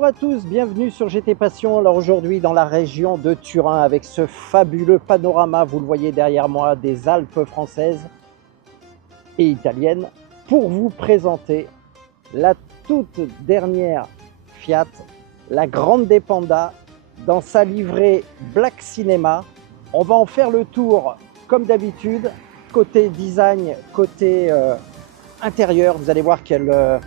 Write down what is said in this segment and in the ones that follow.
Bonjour à tous, bienvenue sur GT Passion. Alors aujourd'hui dans la région de Turin avec ce fabuleux panorama, vous le voyez derrière moi, des Alpes françaises et italiennes, pour vous présenter la toute dernière Fiat, la Grande Panda, dans sa livrée Black Cinema. On va en faire le tour comme d'habitude, côté design, côté intérieur. Vous allez voir qu'elle a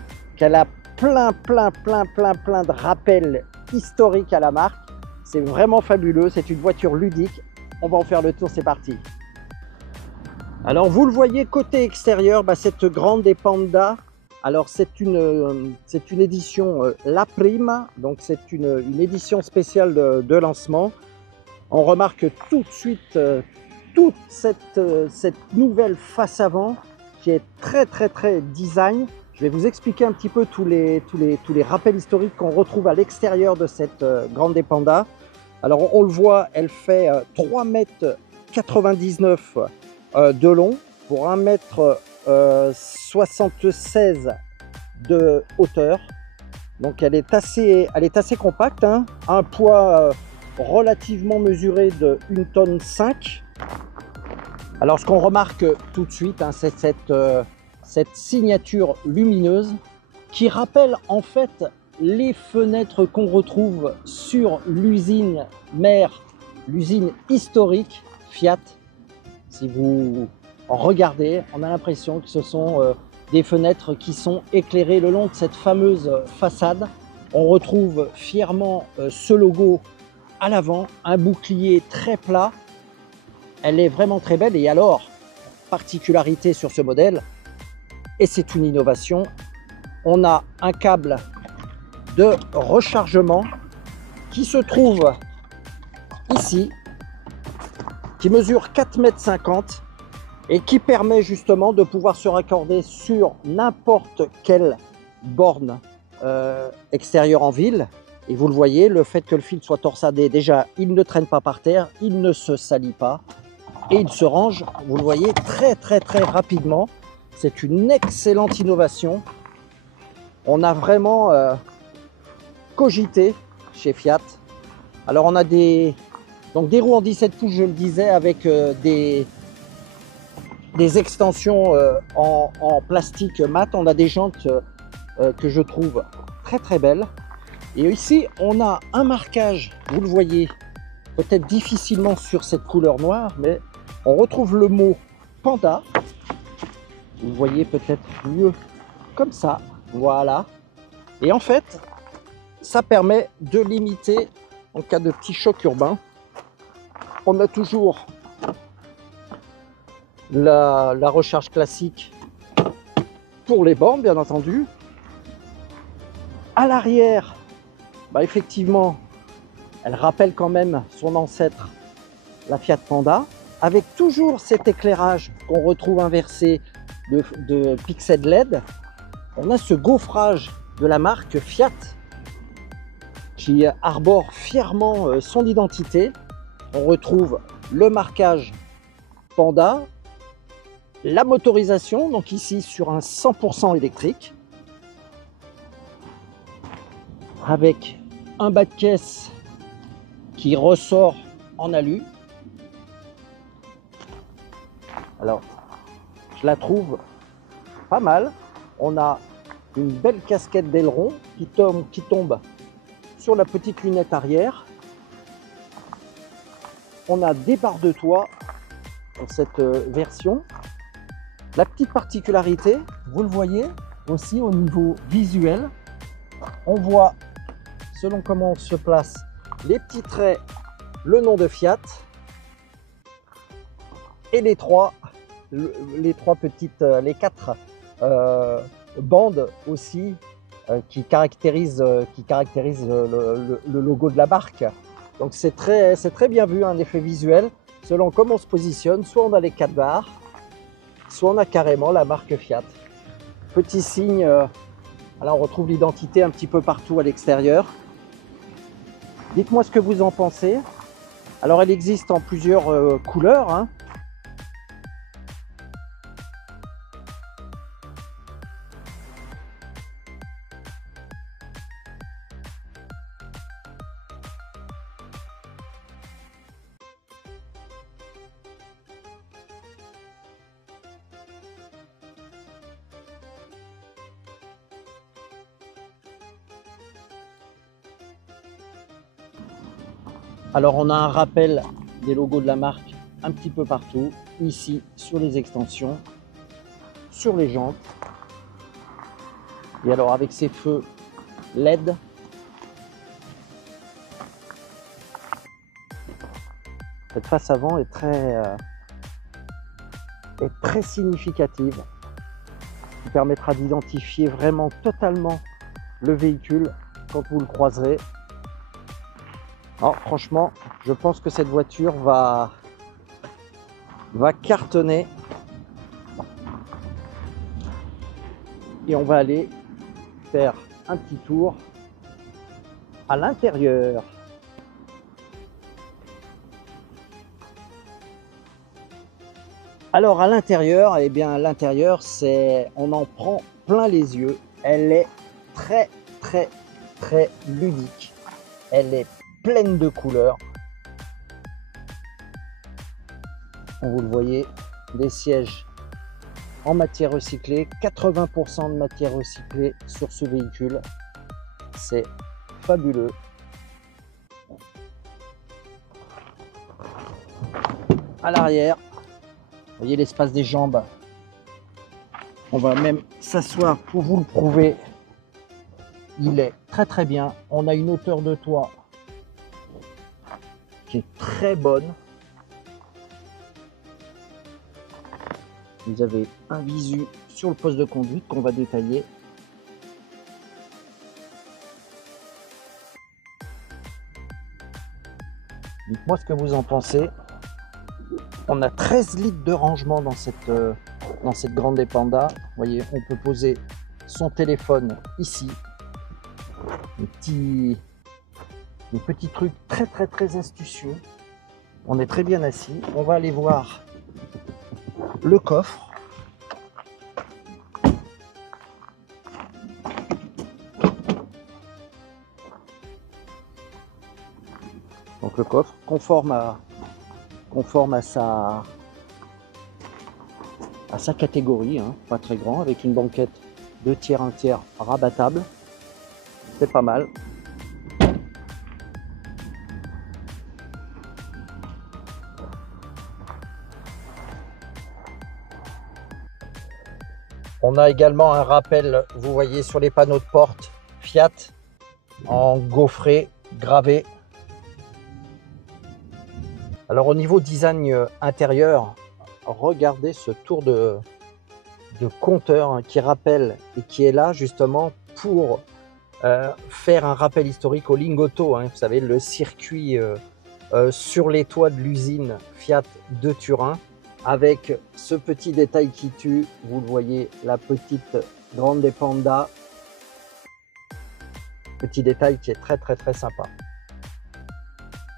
plein de rappels historiques à la marque. C'est vraiment fabuleux, c'est une voiture ludique. On va en faire le tour, c'est parti. Alors vous le voyez côté extérieur, cette Grande Panda, alors c'est une édition La Prima, donc c'est une édition spéciale de lancement. On remarque tout de suite toute cette nouvelle face avant qui est très design. Je vais vous expliquer un petit peu tous les rappels historiques qu'on retrouve à l'extérieur de cette Grande Panda. Alors on le voit, elle fait 3,99 m de long pour 1,76 m de hauteur. Donc elle est assez compacte, hein. Un poids relativement mesuré de 1,5 tonne. Alors ce qu'on remarque tout de suite, hein, c'est cette signature lumineuse qui rappelle en fait les fenêtres qu'on retrouve sur l'usine mère, l'usine historique Fiat. Si vous regardez, on a l'impression que ce sont des fenêtres qui sont éclairées le long de cette fameuse façade. On retrouve fièrement ce logo à l'avant, un bouclier très plat. Elle est vraiment très belle. Et alors, particularité sur ce modèle, et c'est une innovation, on a un câble de rechargement qui se trouve ici, qui mesure 4,50 m et qui permet justement de pouvoir se raccorder sur n'importe quelle borne extérieure en ville. Et vous le voyez, le fait que le fil soit torsadé, déjà, il ne traîne pas par terre, il ne se salit pas et il se range, vous le voyez, très rapidement. C'est une excellente innovation. On a vraiment cogité chez Fiat. Alors on a des roues en 17 pouces, je le disais, avec des extensions en plastique mat. On a des jantes que je trouve très belles. Et ici, on a un marquage, vous le voyez, peut-être difficilement sur cette couleur noire, mais on retrouve le mot Panda. Vous voyez peut-être mieux comme ça, voilà. Et en fait, ça permet de limiter en cas de petit choc urbain. On a toujours la recharge classique pour les bornes, bien entendu. À l'arrière, effectivement, elle rappelle quand même son ancêtre, la Fiat Panda, avec toujours cet éclairage qu'on retrouve inversé de pixels LED. On a ce gaufrage de la marque Fiat qui arbore fièrement son identité. On retrouve le marquage Panda, la motorisation, donc ici sur un 100% électrique, avec un bas de caisse qui ressort en alu. Alors, je la trouve pas mal. On a une belle casquette d'aileron qui tombe sur la petite lunette arrière. On a des barres de toit dans cette version. La petite particularité, vous le voyez aussi au niveau visuel, on voit, selon comment on se place, les petits traits, le nom de Fiat et les quatre bandes aussi qui caractérisent le logo de la marque. Donc c'est très bien vu, un effet visuel selon comment on se positionne. Soit on a les 4 barres, soit on a carrément la marque Fiat. Petit signe, là on retrouve l'identité un petit peu partout à l'extérieur. Dites-moi ce que vous en pensez. Alors elle existe en plusieurs couleurs, hein. Alors on a un rappel des logos de la marque un petit peu partout, ici sur les extensions, sur les jantes. Et alors avec ces feux LED, cette face avant est très significative, qui permettra d'identifier vraiment totalement le véhicule quand vous le croiserez. Alors franchement, je pense que cette voiture va cartonner. Et on va aller faire un petit tour à l'intérieur. Alors à l'intérieur, eh bien l'intérieur, on en prend plein les yeux. Elle est très ludique. Elle est pleine de couleurs. Vous le voyez, des sièges en matière recyclée, 80% de matière recyclée sur ce véhicule. C'est fabuleux. À l'arrière, vous voyez l'espace des jambes. On va même s'asseoir pour vous le prouver. Il est très bien. On a une hauteur de toit qui est très bonne. Vous avez un visu sur le poste de conduite qu'on va détailler. Dites-moi ce que vous en pensez. On a 13 litres de rangement dans cette grande Panda. Vous voyez, on peut poser son téléphone ici. Un petit truc très astucieux. On est très bien assis. On va aller voir le coffre. Donc le coffre conforme à sa catégorie, hein, pas très grand, avec une banquette 2 tiers 1 tiers rabattable. C'est pas mal. On a également un rappel, vous voyez sur les panneaux de porte, Fiat en gaufré, gravé. Alors au niveau design intérieur, regardez ce tour de compteur qui rappelle et qui est là justement pour faire un rappel historique au Lingotto, hein, vous savez, le circuit sur les toits de l'usine Fiat de Turin, avec ce petit détail qui tue. Vous le voyez, la petite grande Panda, petit détail qui est très sympa.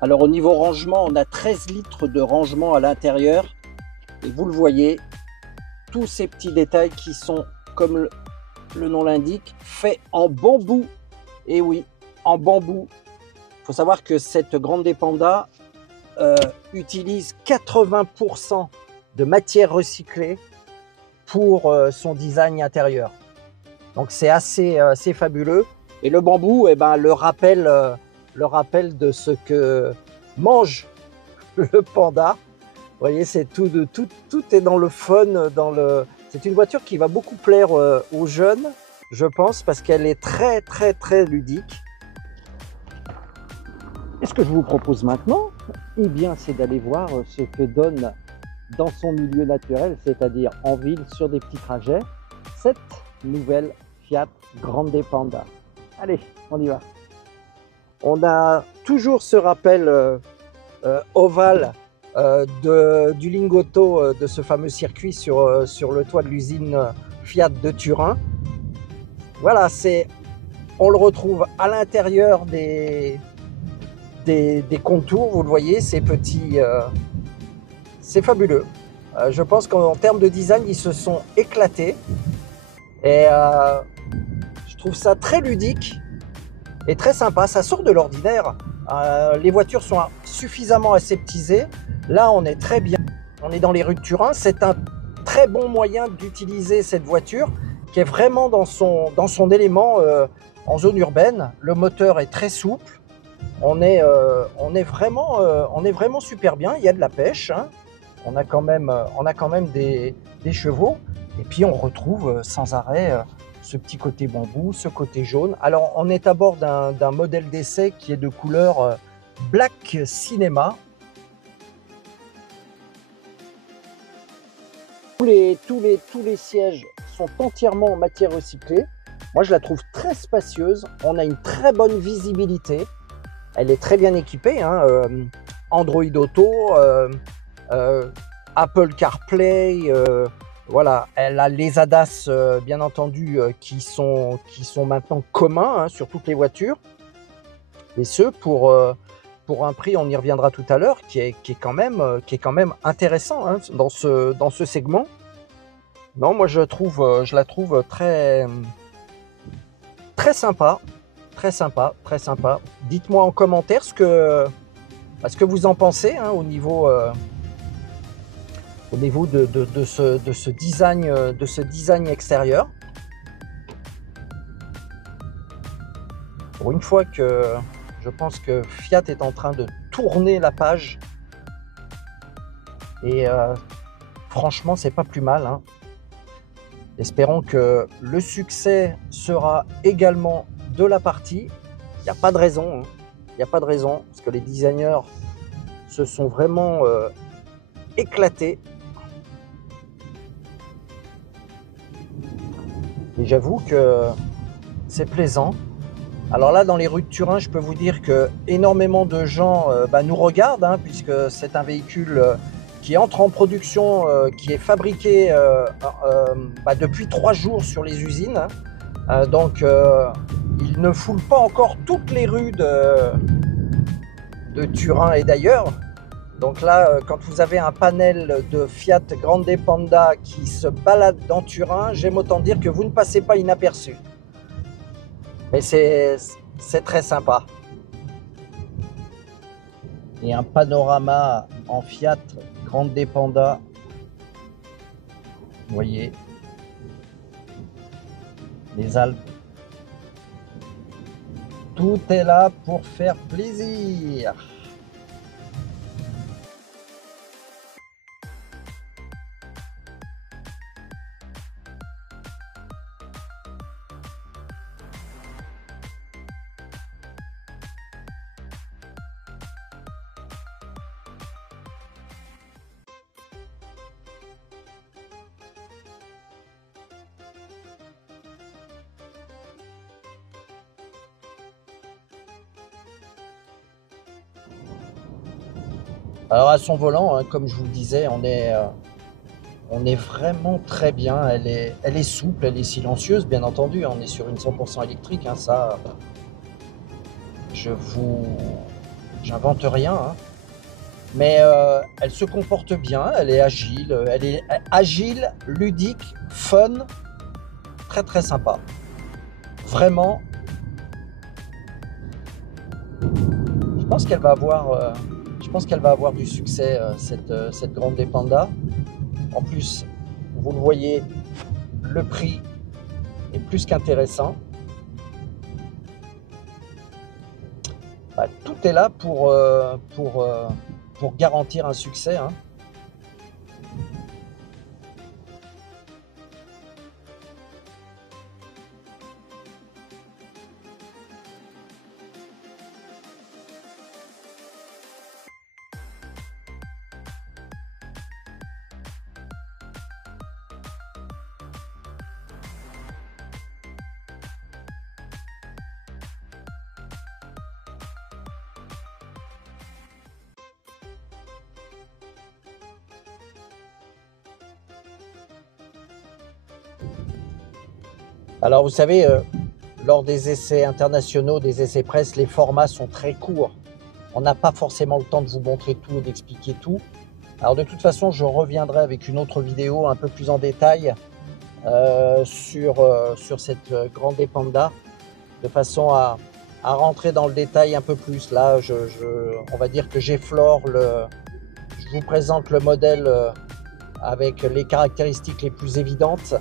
Alors au niveau rangement, on a 13 litres de rangement à l'intérieur et vous le voyez, tous ces petits détails qui sont, comme le nom l'indique, faits en bambou. Et oui, en bambou. Il faut savoir que cette grande Panda utilise 80% de matière recyclée pour son design intérieur. Donc c'est assez fabuleux. Et le bambou, eh ben, le rappel de ce que mange le Panda. Vous voyez, c'est tout est dans le fun, c'est une voiture qui va beaucoup plaire aux jeunes, je pense, parce qu'elle est très ludique. Et ce que je vous propose maintenant, eh bien, c'est d'aller voir ce que donne dans son milieu naturel, c'est-à-dire en ville, sur des petits trajets, cette nouvelle Fiat Grande Panda. Allez, on y va. On a toujours ce rappel ovale du Lingotto, de ce fameux circuit sur le toit de l'usine Fiat de Turin. Voilà, on le retrouve à l'intérieur des contours, vous le voyez, ces petits... c'est fabuleux. Je pense qu'en termes de design, ils se sont éclatés. Et je trouve ça très ludique et très sympa. Ça sort de l'ordinaire. Les voitures sont suffisamment aseptisées. Là, on est très bien. On est dans les rues de Turin. C'est un très bon moyen d'utiliser cette voiture qui est vraiment dans son élément en zone urbaine. Le moteur est très souple. on est vraiment super bien. Il y a de la pêche, hein. On a quand même des chevaux. Et puis on retrouve sans arrêt ce petit côté bambou, ce côté jaune. Alors on est à bord d'un modèle d'essai qui est de couleur Black Cinema. Tous les sièges sont entièrement en matière recyclée. Moi, je la trouve très spacieuse. On a une très bonne visibilité. Elle est très bien équipée, hein. Android Auto, Apple CarPlay, voilà. Elle a les ADAS, bien entendu, qui sont maintenant communs, hein, sur toutes les voitures. Et ce, pour un prix, on y reviendra tout à l'heure, qui est quand même intéressant, hein, dans ce segment. Non, moi je la trouve très sympa, très sympa. Dites-moi en commentaire ce que vous en pensez, hein, au niveau de ce design extérieur. Pour une fois que je pense que Fiat est en train de tourner la page, et franchement c'est pas plus mal, hein. Espérons que le succès sera également de la partie. Il n'y a pas de raison, hein. Il n'y a pas de raison, parce que les designers se sont vraiment éclatés. Et j'avoue que c'est plaisant. Alors là, dans les rues de Turin, je peux vous dire que énormément de gens nous regardent, hein, puisque c'est un véhicule qui entre en production, qui est fabriqué depuis 3 jours sur les usines. Donc il ne foule pas encore toutes les rues de Turin et d'ailleurs. Donc là, quand vous avez un panel de Fiat Grande Panda qui se balade dans Turin, j'aime autant dire que vous ne passez pas inaperçu. Mais c'est très sympa. Et un panorama en Fiat Grande Panda. Vous voyez les Alpes. Tout est là pour faire plaisir. Alors à son volant, hein, comme je vous le disais, on est vraiment très bien. Elle est souple, elle est silencieuse, bien entendu. On est sur une 100% électrique, hein, ça, j'invente rien, hein. Mais elle se comporte bien, elle est agile, ludique, fun, très très sympa. Vraiment, je pense qu'elle va avoir du succès, cette Grande Panda. En plus, vous le voyez, le prix est plus qu'intéressant. Tout est là pour garantir un succès, hein. Alors vous savez, lors des essais internationaux, des essais presse, les formats sont très courts. On n'a pas forcément le temps de vous montrer tout et d'expliquer tout. Alors de toute façon, je reviendrai avec une autre vidéo un peu plus en détail sur cette Grande Panda, de façon à rentrer dans le détail un peu plus. Là, on va dire que j'effleure je vous présente le modèle avec les caractéristiques les plus évidentes.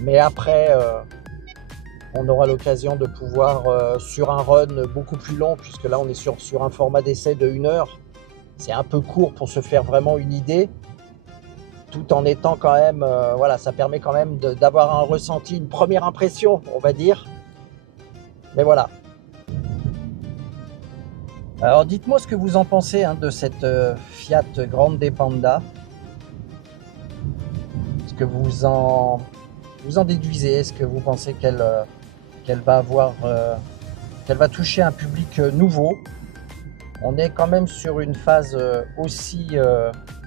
Mais après, On aura l'occasion de pouvoir, sur un run beaucoup plus long, puisque là on est sur un format d'essai de 1 heure, c'est un peu court pour se faire vraiment une idée, tout en étant quand même, voilà, ça permet quand même d'avoir un ressenti, une première impression, on va dire. Mais voilà. Alors dites-moi ce que vous en pensez de cette Fiat Grande Panda. Ce que vous en déduisez. Est-ce que vous pensez qu'elle va toucher un public nouveau? On est quand même sur une phase aussi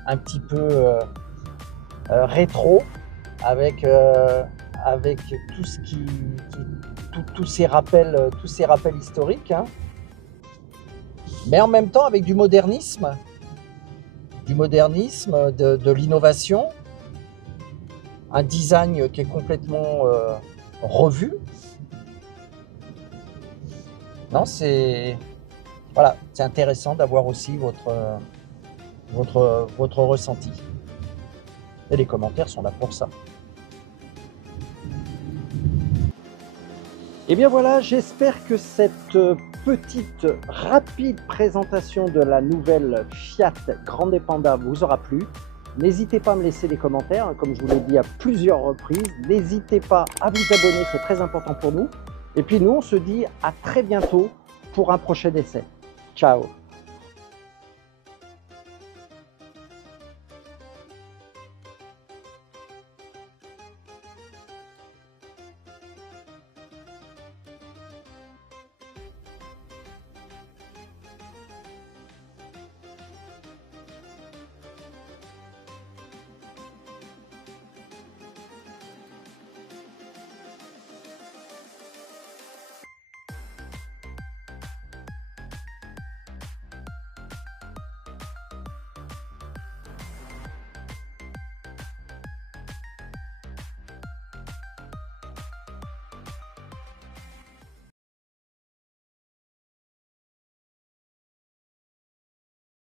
un petit peu rétro, avec tout ce tous ces rappels historiques, hein. Mais en même temps avec du modernisme, de l'innovation, un design qui est complètement revu. Non, voilà, c'est intéressant d'avoir aussi votre ressenti. Et les commentaires sont là pour ça. Et bien voilà, j'espère que cette petite rapide présentation de la nouvelle Fiat Grande Panda vous aura plu. N'hésitez pas à me laisser des commentaires, comme je vous l'ai dit à plusieurs reprises. N'hésitez pas à vous abonner, c'est très important pour nous. Et puis nous, on se dit à très bientôt pour un prochain essai. Ciao!